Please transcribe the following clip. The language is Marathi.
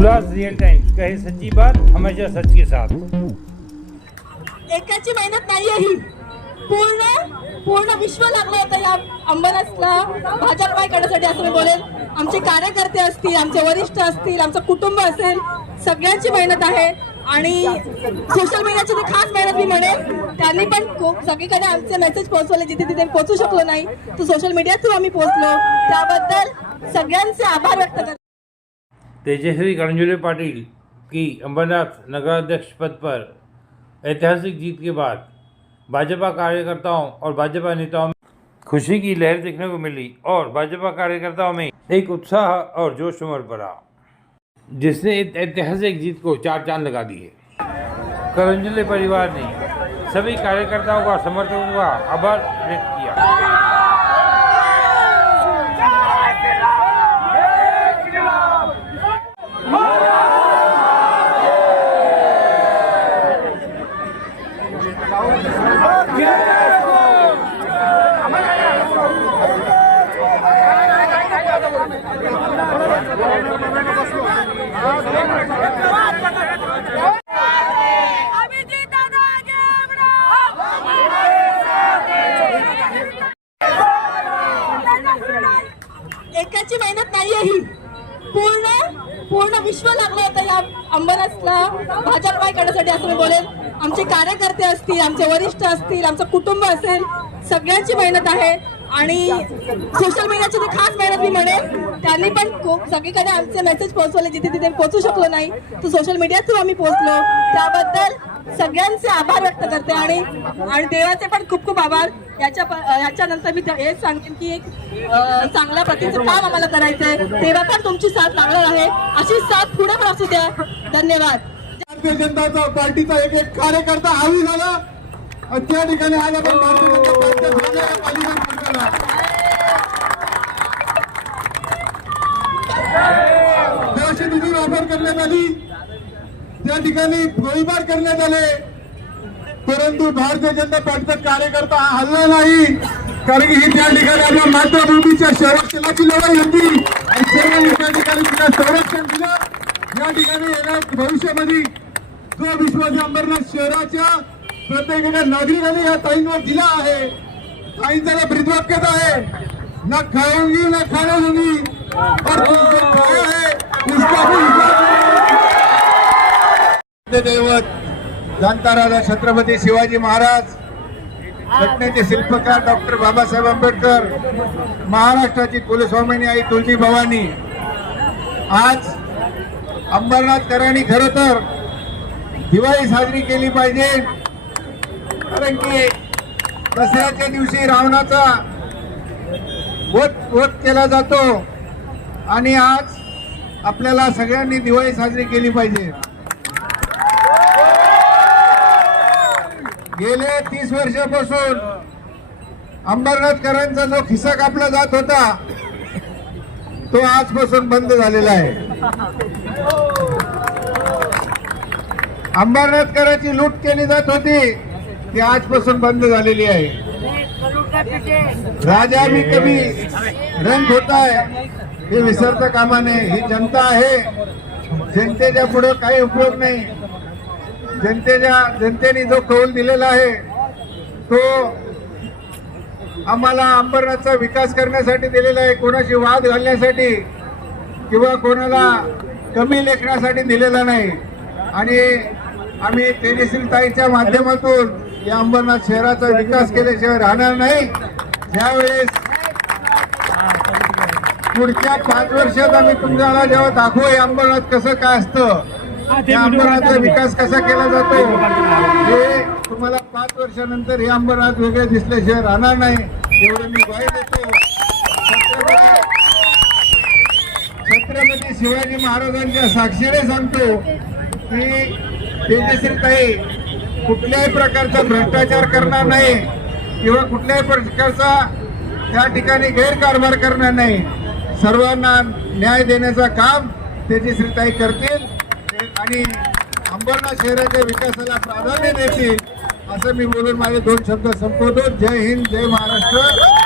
उल्लास रियल टाइम्स, कहे सच्ची बात हमेशा सच के साथ। एकाची मेहनत नाहीये ही, पूर्ण विश्व लागलं होतं या अंबरनाथला भाजपा करण्यासाठी असं मी बोलेल। आमचे कार्यकर्ते असतील, आमचे वरिष्ठ असतील, आमचं कुटुंब असेल, सगळ्यांची मेहनत आहे आणि सोशल मीडियाची ती खास मेहनत मी म्हणेल। त्यांनी पण खूप सगळीकडे आमचे मेसेज पोहोचवले, जिथे तिथे पोहोचू शकलो नाही तो सोशल मीडिया थ्रू आम्ही पोहोचलो, त्याबद्दल सगळ्यांचे आभार व्यक्त करतो। तेजस्वी करणझोले पाटिल की अंबरनाथ नगराध्यक्ष पद पर ऐतिहासिक जीत के बाद भाजपा कार्यकर्ताओं और भाजपा नेताओं में खुशी की लहर देखने को मिली और भाजपा कार्यकर्ताओं में एक उत्साह और जोश उमड़ पड़ा, जिसने इस ऐतिहासिक जीत को चार चांद लगा दिए। करणझोले परिवार ने सभी कार्यकर्ताओं का समर्थकों का आभार व्यक्त किया। एकाची मेहनत नाहीये ही, पूर्ण विश्व लागलं होतं या अंबरनाथला भाजपा करण्यासाठी असं मी बोलेल। आमचे कार्यकर्ते असतील, आमचे वरिष्ठ असतील, आमचं कुटुंब असेल, सगळ्यांची मेहनत आहे आणि सोशल मीडियाची ती खास मेहनत मी म्हणेल। त्यांनी पण खूप सगळीकडे आमचे मेसेज पोहोचवले, जिथे तिथे पोहोचू शकलो नाही तो सोशल मीडिया थ्रू आम्ही पोहोचलो, त्याबद्दल सगळ्यांचे आभार व्यक्त करते आणि देवाचे पण खूप आभार। याच्यानंतर मी हेच सांगेन की एक चांगल्या प्रतीचं काम आम्हाला करायचंय, तेव्हा पण तुमची साथ लागणार आहे, अशी साथ पुढे पण असू द्या। धन्यवाद। भारतीय जनता पार्टीचा एक कार्यकर्ता हावी झाला आणि त्या ठिकाणी आज आपण भारतीय जनता पार्टीच्या दहशतीची वापर करण्यात आली, त्या ठिकाणी गोळीबार करण्यात आले, परंतु भारतीय जनता पार्टीचा कार्यकर्ता हा हल्ला नाही, कारण की ही त्या ठिकाणी आपल्या मातृभूमीच्या संरक्षणाची लढाई होती आणि सर्वांनी त्या ठिकाणी तिला संरक्षण दिलं। या ठिकाणी येणार भविष्यामध्ये जो विश्वास अंबरनाथ शहराच्या प्रत्येक नागरिकांनी या ताईंवर दिला आहे, ताईंचा ब्रीदवाक्यच आहे, न खाऊंगी न खाने दूंगी और जिसको खाया है उसका भी दैवत जाणता राजा छत्रपती शिवाजी महाराज, घटनेचे शिल्पकार डॉक्टर बाबासाहेब आंबेडकर, महाराष्ट्राची कुलस्वामिनी आई तुळजी भवानी। आज अंबरनाथकरांनी खरं तर दिवाळी साजरी केली पाहिजे, कारण की दसऱ्याच्या दिवशी रावणाचा वध केला जातो आणि आज आपल्याला सगळ्यांनी दिवाळी साजरी केली पाहिजे। गेल्या 30 वर्षापासून अंबरनाथकरांचा जो खिस्सा कापला जात होता तो आजपासून बंद झालेला आहे। अंबरनाथकरांची लूट केली जात होती ती आजपासून बंद झालेली आहे। राजा भी कभी रंग होता है हे विसरता कामा नये। ही जनता आहे, जनतेच्या पुढे काही उपयोग नाही। जनतेने जो कौल दिलेला आहे तो आम्हाला अंबरनाथचा विकास करण्यासाठी दिलेला आहे, कोणाशी वाद घालण्यासाठी किंवा कोणाला कमी लेखण्यासाठी दिलेला नाही। आणि आम्ही तेजस्वीताईच्या माध्यमातून या अंबरनाथ शहराचा विकास केल्याशिवाय राहणार नाही। ज्यावेळेस पुढच्या 5 वर्षात आम्ही तुम्हाला जेव्हा दाखवू हे अंबरनाथ कसं काय असतं, या अंबरनाथचा विकास कसा केला जातो, हे तुम्हाला 5 वर्षानंतर हे अंबरनाथ वेगळे दिसल्याशिवाय राहणार नाही, एवढं मी ग्वाही देतो। छत्रपती शिवाजी महाराजांच्या साक्षीने सांगतो की तेजस्वीताई कुठल्याही प्रकारचा भ्रष्टाचार करणार नाही किंवा कुठल्याही प्रकारचा त्या ठिकाणी गैरकारभार करणार नाही। सर्वांना न्याय देण्याचं काम तेजस्वीताई करतील आणि अंबरनाथ शहराच्या विकासाला प्राधान्य देतील, असं मी बोलून माझे 2 शब्द संपवतो। जय हिंद, जय महाराष्ट्र।